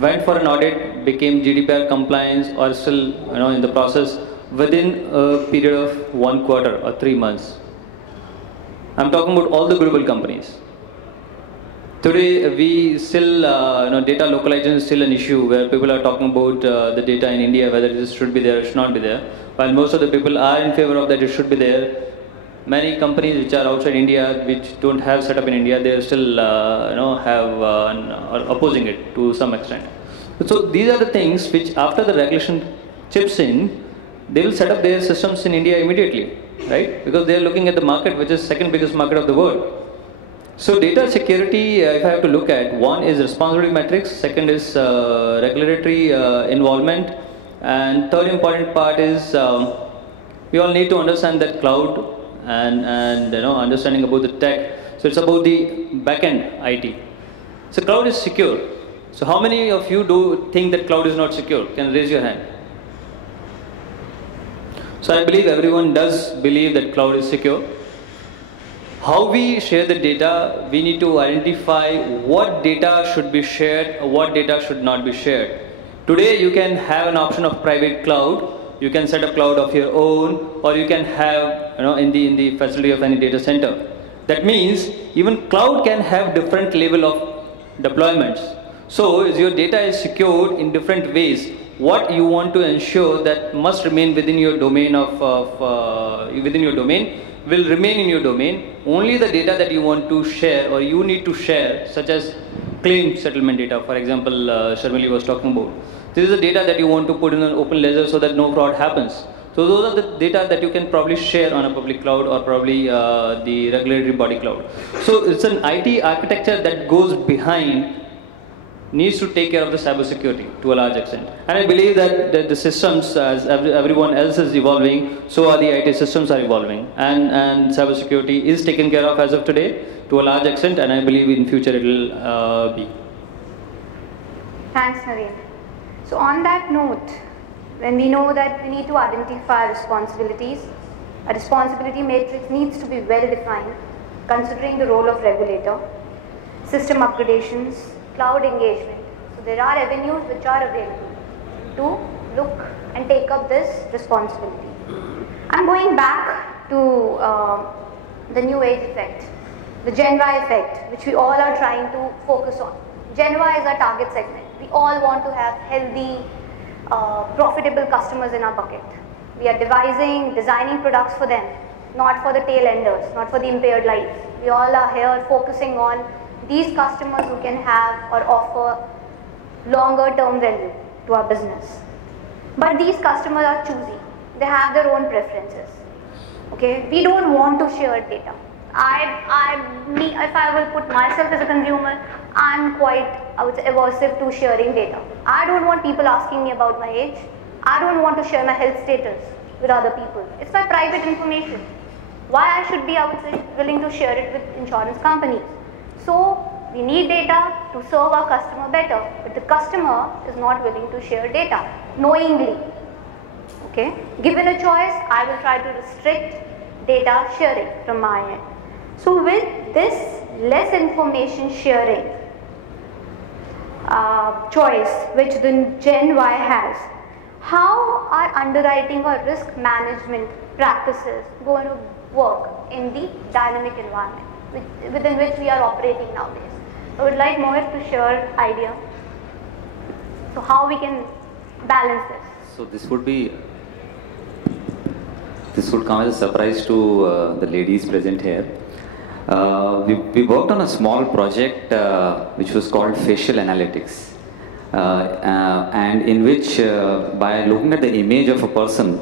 went for an audit, became GDPR compliance, or still in the process within a period of 1 quarter or 3 months. I'm talking about all the global companies. Today we still data localization is still an issue where people are talking about the data in India, whether it should be there or should not be there. While most of the people are in favor of that it should be there, many companies which are outside India, which don't have set up in India, they are still are opposing it to some extent. So these are the things which after the regulation chips in, they will set up their systems in India immediately, right? Because they are looking at the market which is second biggest market of the world. So data security, if I have to look at, one is responsibility metrics, second is regulatory involvement, and third important part is we all need to understand that cloud and understanding about the tech. So it's about the back-end IT. So cloud is secure. So how many of you do think that cloud is not secure? Can raise your hand. So I believe everyone does believe that cloud is secure. How we share the data, we need to identify what data should be shared or what data should not be shared. Today you can have an option of private cloud. You can set up cloud of your own, or you can have in the facility of any data center. That means even cloud can have different level of deployments. So as your data is secured in different ways, what you want to ensure that must remain within your domain will remain in your domain. Only the data that you want to share or you need to share, such as claim settlement data, for example, Sharmili was talking about. This is the data that you want to put in an open ledger so that no fraud happens. So those are the data that you can probably share on a public cloud or probably the regulatory body cloud. So it's an IT architecture that goes behind, needs to take care of the cybersecurity to a large extent. And I believe that the systems, as everyone else is evolving, so are the IT systems are evolving. And cybersecurity is taken care of as of today to a large extent, and I believe in future it will be. Thanks, Narendra. So on that note, when we know that we need to identify responsibilities, a responsibility matrix needs to be well defined, considering the role of regulator, system upgradations, cloud engagement. So there are avenues which are available to look and take up this responsibility. I'm going back to the new age effect, the Gen Y effect, which we all are trying to focus on. Gen Y is our target segment. We all want to have healthy, profitable customers in our bucket. We are designing products for them, not for the tail enders, not for the impaired lives. We all are here focusing on these customers who can have or offer longer term value to our business. But these customers are choosy. They have their own preferences. Okay, we don't want to share data. If I will put myself as a consumer, I'm quite, I would say, aversive to sharing data. I don't want people asking me about my age. I don't want to share my health status with other people. It's my private information. Why I should be, I would say, willing to share it with insurance companies? So we need data to serve our customer better, but the customer is not willing to share data knowingly. Okay, given a choice, I will try to restrict data sharing from my end. So with this less information sharing choice which the Gen Y has, how are underwriting or risk management practices going to work in the dynamic environment within which we are operating nowadays? I would like Mohit to share idea. So how we can balance this? So this would come as a surprise to the ladies present here. We worked on a small project which was called facial analytics, and in which by looking at the image of a person,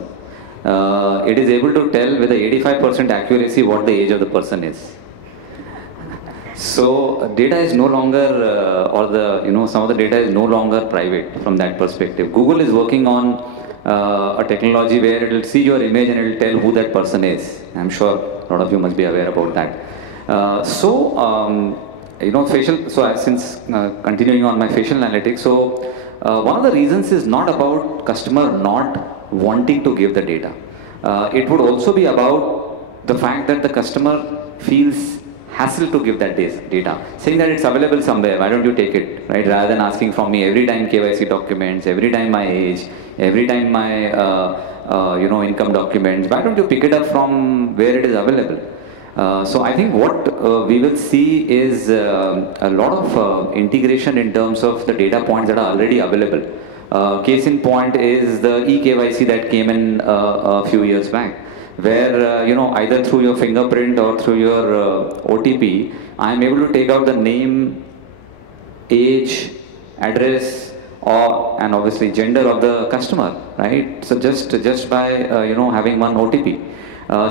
it is able to tell with a 85% accuracy what the age of the person is. So data is no longer, some of the data is no longer private from that perspective. Google is working on a technology where it will see your image and it will tell who that person is. I'm sure a lot of you must be aware about that. Facial. So since continuing on my facial analytics, so one of the reasons is not about customer not wanting to give the data. It would also be about the fact that the customer feels hassle to give that data, saying that it's available somewhere, why don't you take it, right? Rather than asking from me every time KYC documents, every time my age, every time my income documents, why don't you pick it up from where it is available? So I think what we will see is a lot of integration in terms of the data points that are already available. Case in point is the eKYC that came in a few years back, where either through your fingerprint or through your OTP, I am able to take out the name, age, address, and obviously gender of the customer, right? So just by having one OTP.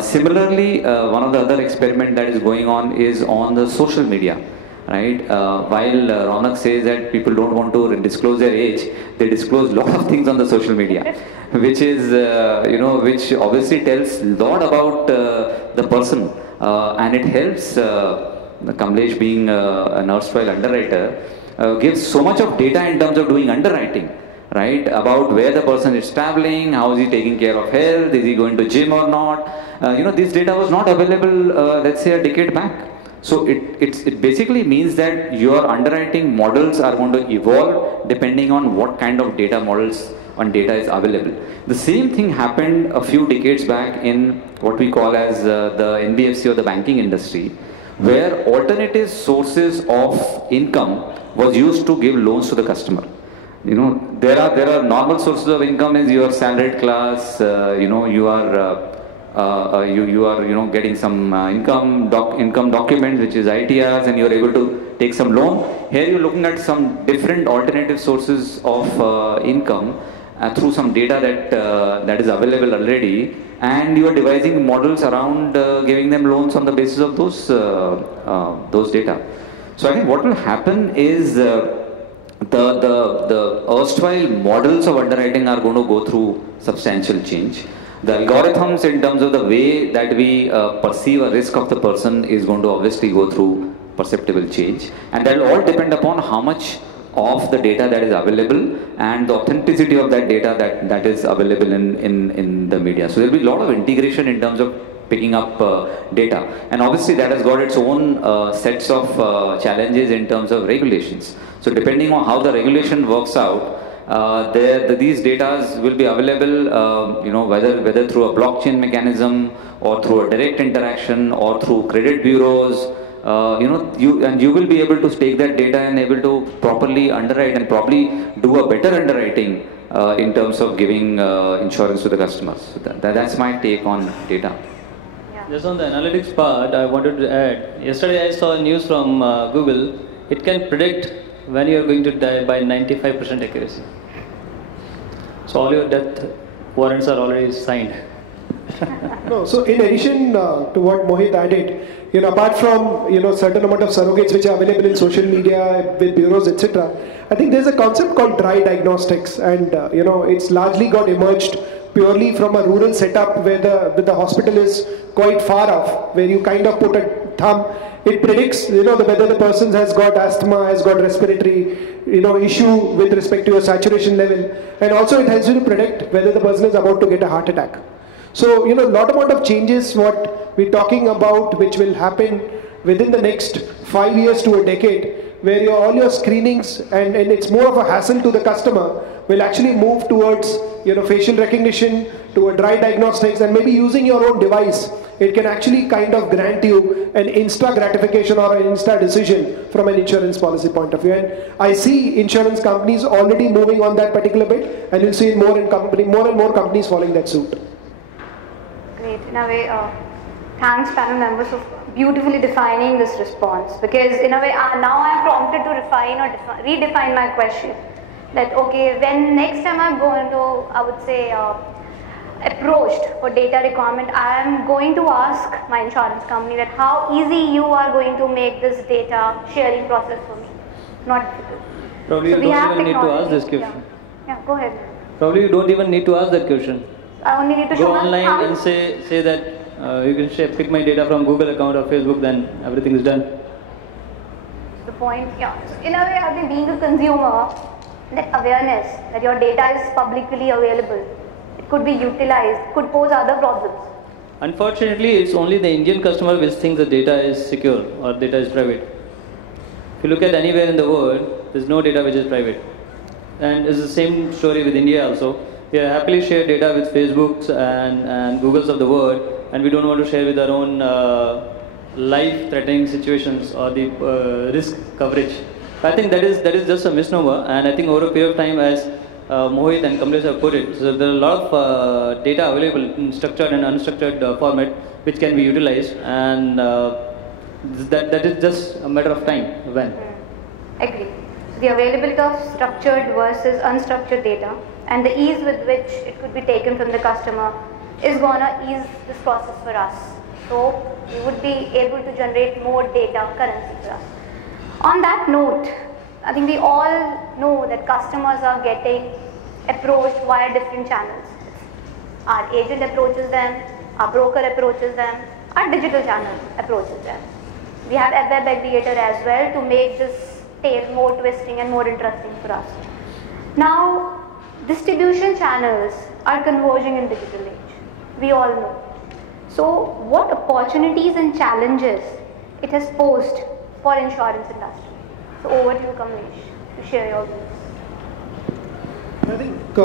Similarly, one of the other experiment that is going on is on the social media, right? While Ronak says that people don't want to disclose their age, they disclose a lot of things on the social media, which is, which obviously tells a lot about the person, and it helps, Kamlesh being an erstwhile underwriter, gives so much of data in terms of doing underwriting, right? About where the person is traveling, how is he taking care of health, is he going to gym or not? This data was not available, let's say a decade back. So it basically means that your underwriting models are going to evolve depending on what kind of data models and data is available. The same thing happened a few decades back in what we call as the NBFC or the banking industry, where alternative sources of income was used to give loans to the customer. There are normal sources of income is your salaried class, you are getting some income documents, which is ITRs, and you are able to take some loan. Here you are looking at some different alternative sources of income through some data that is available already, and you are devising models around giving them loans on the basis of those data. So I think what will happen is the erstwhile models of underwriting are going to go through substantial change. The algorithms in terms of the way that we perceive a risk of the person is going to obviously go through perceptible change, and that will all depend upon how much of the data that is available and the authenticity of that data that is available in the media. So there will be a lot of integration in terms of picking up data, and obviously that has got its own sets of challenges in terms of regulations. So depending on how the regulation works out, these data will be available, whether through a blockchain mechanism or through a direct interaction or through credit bureaus. You will be able to take that data and able to properly underwrite and probably do a better underwriting in terms of giving insurance to the customers. So that's my take on data. Just on the analytics part, I wanted to add. Yesterday I saw news from Google. It can predict when you are going to die by 95% accuracy. So all your death warrants are already signed. No, so in addition to what Mohit added, apart from certain amount of surrogates which are available in social media with bureaus, etc., I think there's a concept called dry diagnostics, and it's largely got emerged purely from a rural setup where the hospital is quite far off, where you kind of put a thumb. It predicts whether the person has got asthma, has got respiratory issue with respect to your saturation level, and also it helps you to predict whether the person is about to get a heart attack. So, lot amount of changes what we're talking about which will happen within the next 5 years to a decade, where all your screenings and it's more of a hassle to the customer, will actually move towards facial recognition, to a dry diagnostics, and maybe using your own device. It can actually kind of grant you an insta gratification or an insta decision from an insurance policy point of view. And I see insurance companies already moving on that particular bit, and you'll see more and more companies following that suit. Great. In a way, thanks panel members for beautifully defining this response, because in a way now I'm prompted to refine or redefine my question. That okay, when next time I'm going to, I would say, approached for data requirement, I am going to ask my insurance company that how easy you are going to make this data sharing process for me. Not difficult. Probably so you don't even need to ask this question. Yeah, go ahead. Probably you don't even need to ask that question. I only need to go show online and say that you can pick my data from Google account or Facebook, then everything is done. The point, yeah. So in a way, I think being a consumer, that awareness that your data is publicly available, it could be utilized, could pose other problems. Unfortunately, it's only the Indian customer which thinks the data is secure or data is private. If you look at anywhere in the world, there's no data which is private. And it's the same story with India also. We happily share data with Facebooks and Googles of the world, and we don't want to share with our own life-threatening situations or the risk coverage. I think that is just a misnomer, and I think over a period of time, as Mohit and Kamlesh have put it, so there are a lot of data available in structured and unstructured format which can be utilized, and that is just a matter of time when. Agree. The availability of structured versus unstructured data and the ease with which it could be taken from the customer is going to ease this process for us. So we would be able to generate more data currency for us. On that note, I think we all know that customers are getting approached via different channels. Our agent approaches them, our broker approaches them, our digital channel approaches them. We have a web aggregator as well to make this tale more twisting and more interesting for us. Now, distribution channels are converging in digital age. We all know. So, what opportunities and challenges it has posed for insurance industry? So, over to you, Kamlesh, to share your views. I think,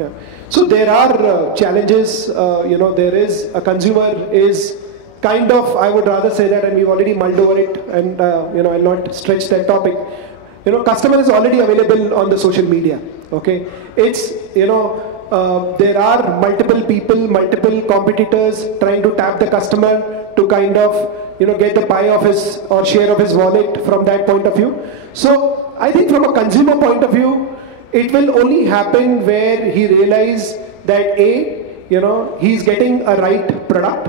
yeah. So there are challenges. There is a consumer is kind of, I would rather say that, and we've already mulled over it, and I'll not stretch that topic. Customer is already available on the social media. Okay, it's there are multiple people, multiple competitors trying to tap the customer to kind of get the pie of his or share of his wallet from that point of view. So I think from a consumer point of view, it will only happen where he realizes that he's getting a right product,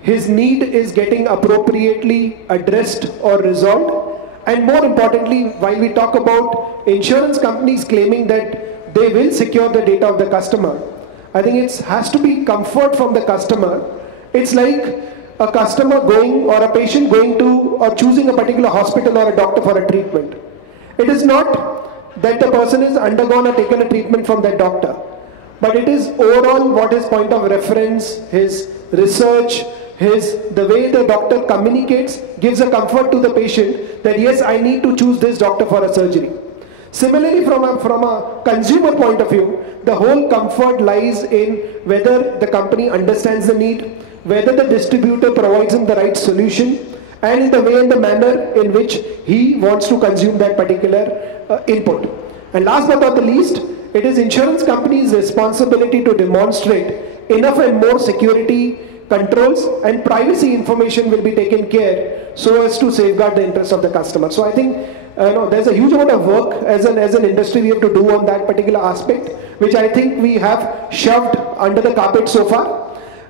his need is getting appropriately addressed or resolved, and more importantly, while we talk about insurance companies claiming that they will secure the data of the customer, I think it has to be comfort from the customer. It's like a customer going or a patient going to or choosing a particular hospital or a doctor for a treatment. It is not that the person is undergone or taken a treatment from that doctor, but it is overall what his point of reference, his research, the way the doctor communicates gives a comfort to the patient that yes, I need to choose this doctor for a surgery. Similarly, from a consumer point of view, the whole comfort lies in whether the company understands the need, whether the distributor provides him the right solution, and in the way and the manner in which he wants to consume that particular input. And last but not the least, it is insurance companies' responsibility to demonstrate enough and more security controls and privacy information will be taken care so as to safeguard the interests of the customer. So I think there's a huge amount of work as an industry we have to do on that particular aspect, which I think we have shoved under the carpet so far.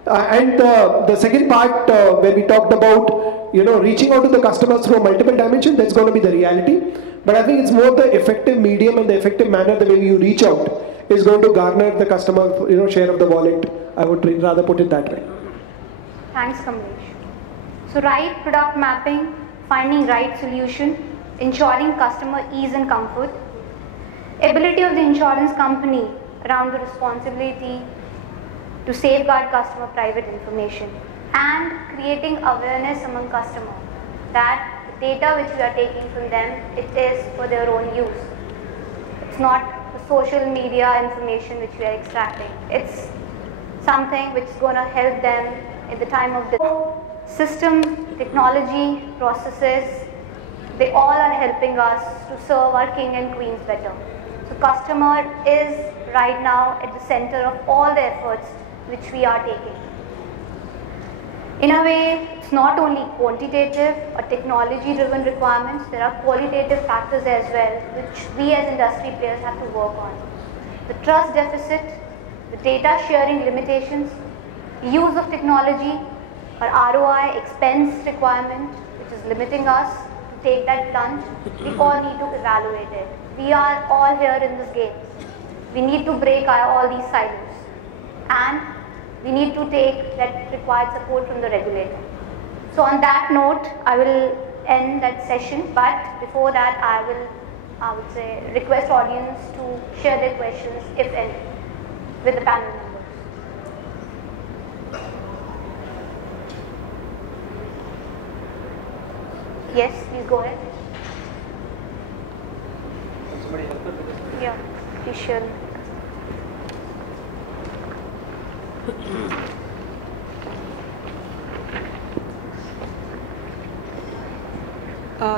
And the second part where we talked about, reaching out to the customers through multiple dimensions, that's going to be the reality. But I think it's more the effective medium and the effective manner the way you reach out is going to garner the customer, share of the wallet. I would rather put it that way. Thanks, Kamlesh. So right product mapping, finding right solution, ensuring customer ease and comfort, ability of the insurance company around the responsibility to safeguard customer private information, and creating awareness among customers that the data which we are taking from them, it is for their own use. It's not the social media information which we are extracting. It's something which is going to help them in the time of the system, technology, processes. They all are helping us to serve our king and queens better. So customer is right now at the center of all the efforts which we are taking. In a way, it's not only quantitative or technology-driven requirements, there are qualitative factors as well, which we as industry players have to work on. The trust deficit, the data sharing limitations, use of technology, or ROI expense requirement, which is limiting us to take that plunge, we all need to evaluate it. We are all here in this game. We need to break all these silos, and we need to take that required support from the regulator. So on that note, I will end that session, but before that I would say request audience to share their questions, if any, with the panel members. Yes, please go ahead. Somebody help her with this? Yeah, please share.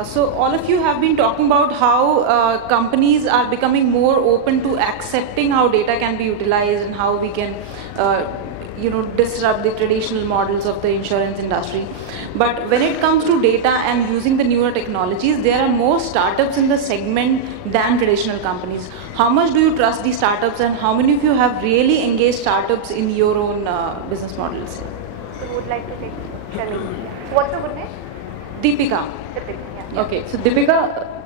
So all of you have been talking about how companies are becoming more open to accepting how data can be utilized and how we can disrupt the traditional models of the insurance industry. But when it comes to data and using the newer technologies, there are more startups in the segment than traditional companies. How much do you trust these startups, and how many of you have really engaged startups in your own business models? So who would like to take it? What's your good name? Deepika. Deepika, yeah. Okay, so Deepika,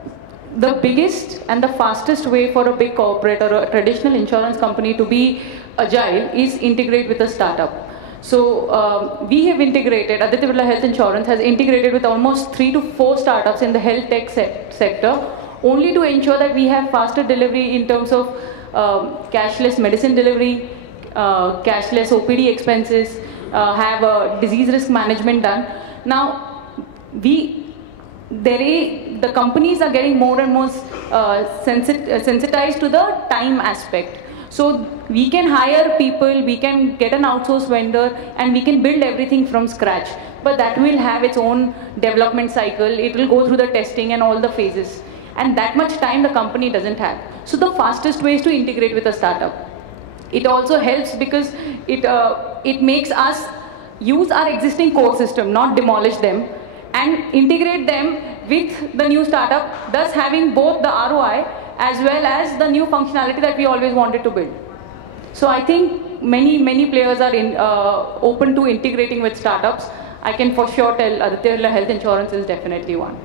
the biggest and the fastest way for a big corporate or a traditional insurance company to be agile is integrate with a startup. So we have integrated, Aditya Birla Health Insurance has integrated with almost 3 to 4 startups in the health tech sector, only to ensure that we have faster delivery in terms of cashless medicine delivery, cashless OPD expenses, have disease risk management done. Now, the companies are getting more and more sensitized to the time aspect. So we can hire people, we can get an outsourced vendor, and we can build everything from scratch. But that will have its own development cycle. It will go through the testing and all the phases. And that much time the company doesn't have. So the fastest way is to integrate with a startup. It also helps because it makes us use our existing core system, not demolish them, and integrate them with the new startup, thus having both the ROI as well as the new functionality that we always wanted to build. So I think many players are open to integrating with startups. I can for sure tell Aditya Birla Health Insurance is definitely one.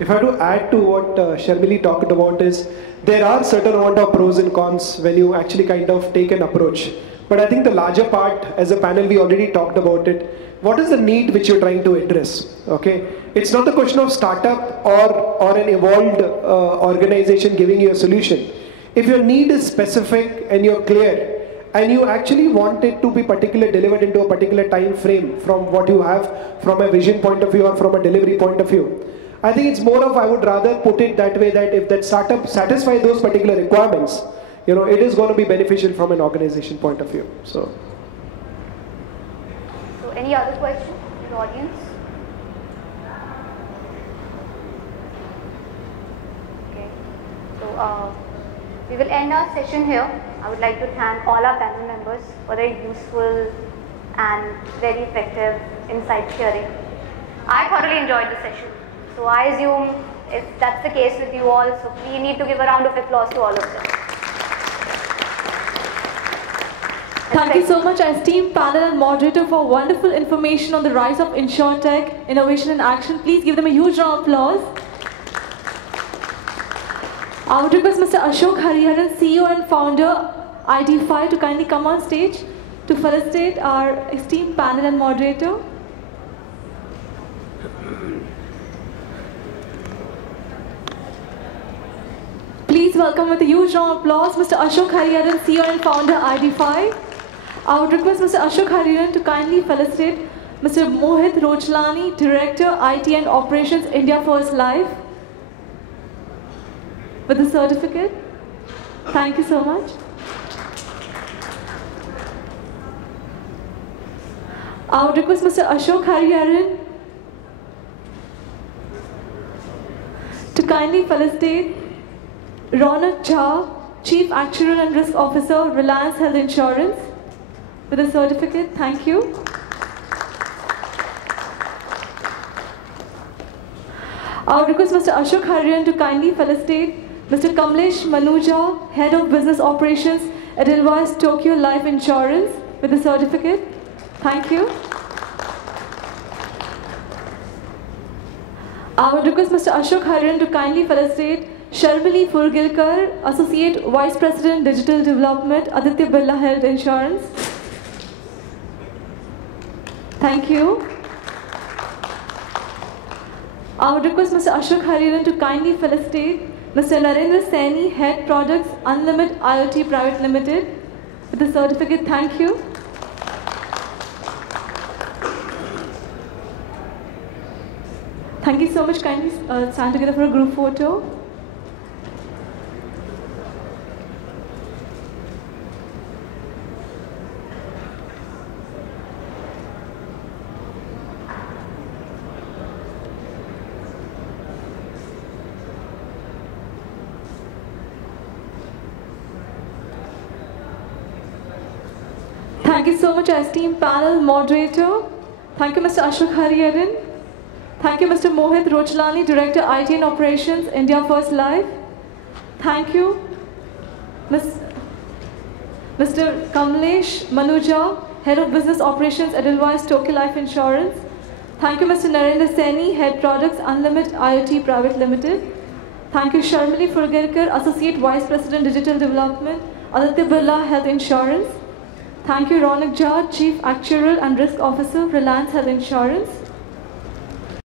If I have to add to what Sharmili talked about is, there are certain amount of pros and cons when you actually kind of take an approach. But I think the larger part, as a panel, we already talked about it. What is the need which you're trying to address? Okay, it's not the question of startup or an evolved organization giving you a solution. If your need is specific and you're clear, and you actually want it to be particularly delivered into a particular time frame from what you have from a vision point of view or from a delivery point of view, I think it's more of, I would rather put it that way, that if that startup satisfies those particular requirements, it is going to be beneficial from an organization point of view. So any other questions in the audience? Okay, so we will end our session here. I would like to thank all our panel members for their useful and very effective insight sharing. I thoroughly enjoyed the session. So I assume if that's the case with you all. So we need to give a round of applause to all of them. Thank you so much, esteemed panel and moderator, for wonderful information on the rise of InsurTech, innovation and action. Please give them a huge round of applause. I would request Mr. Ashok Hariharan, CEO and founder, ID5, to kindly come on stage to felicitate our esteemed panel and moderator. Please welcome with a huge round of applause Mr. Ashok Hariharan, CEO and founder, ID5. I would request Mr. Ashok Hariharan to kindly felicitate Mr. Mohit Rochlani, Director, IT and Operations, India First Life, with the certificate. Thank you so much. I would request Mr. Ashok Hariharan to kindly felicitate Ronak Jha, Chief Actuarial and Risk Officer, Reliance Health Insurance, with a certificate. Thank you. I would request Mr. Ashok Hariharan to kindly felicitate Mr. Kamlesh Manuja, Head of Business Operations, Edelweiss Tokyo Life Insurance, with a certificate. Thank you. I would request Mr. Ashok Hariharan to kindly felicitate Sharmili Furgilkar, Associate Vice President, Digital Development, Aditya Birla Health Insurance. Thank you. I would request Mr. Ashok Hariharan to kindly felicitate Mr. Narendra Saini, Head Products, Unlimit IoT Private Limited, with the certificate. Thank you. Thank you so much. Kindly stand together for a group photo. Thank you so much, esteemed panel moderator. Thank you, Mr. Ashok Hariharan. Thank you, Mr. Mohit Rochlani, Director, IT and Operations, India First Life. Thank you, Mr. Kamlesh Manuja, Head of Business Operations, Edelweiss Tokyo Life Insurance. Thank you, Mr. Narendra Saini, Head Products, Unlimit IoT Private Limited. Thank you, Sharmili Furgilkar, Associate Vice President, Digital Development, Aditya Birla Health Insurance. Thank you, Ronak Jha, Chief Actuarial and Risk Officer, Reliance Health Insurance.